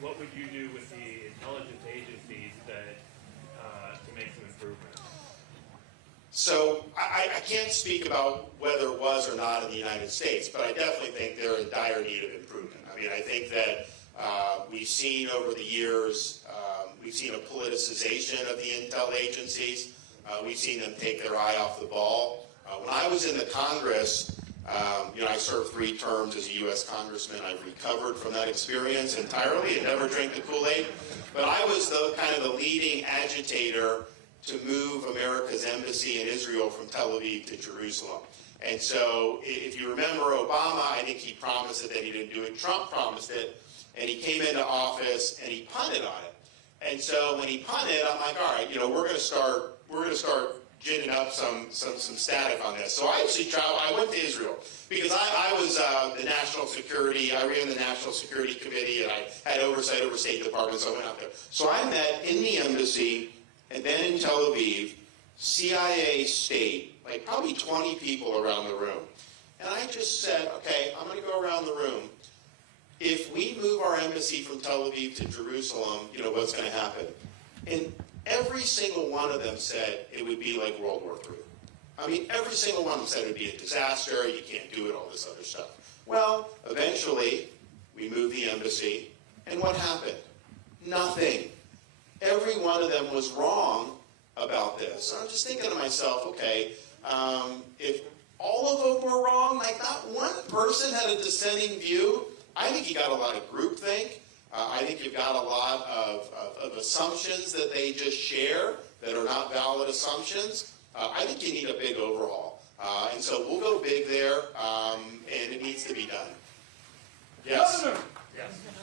what would you do with the intelligence agencies that to make some improvements? So I can't speak about whether it was or not in the United States, but I definitely think they're in dire need of improvement. I mean, I think that we've seen over the years, we've seen a politicization of the intel agencies. We've seen them take their eye off the ball. When I was in the Congress, I served 3 terms as a U.S. congressman. I've recovered from that experience entirely and never drank the Kool-Aid. But I was kind of the leading agitator to move America's embassy in Israel from Tel Aviv to Jerusalem. And so if you remember Obama, I think he promised it, then he didn't do it. Trump promised it, and he came into office and he punted on it. And so when he punted, I'm like, all right, we're going to start ginning up some static on this. So I actually traveled. I went to Israel because I was the national security. I ran the National Security Committee, and I had oversight over State Department. So I went out there. So I met in the embassy and then in Tel Aviv, CIA state, like probably 20 people around the room. And I just said, okay, I'm going to go around the room. If we move our embassy from Tel Aviv to Jerusalem, what's going to happen? And every single one of them said it would be like World War III. I mean, every single one of them said it would be a disaster, you can't do it, all this other stuff. Well, eventually, we moved the embassy, and what happened? Nothing. Every one of them was wrong about this. So I'm just thinking to myself, okay, if all of them were wrong, like not one person had a dissenting view, I think you got a lot of groupthink. I think you've got a lot of assumptions that they just share that are not valid assumptions. I think you need a big overhaul. And so we'll go big there, and it needs to be done. Yes? Governor.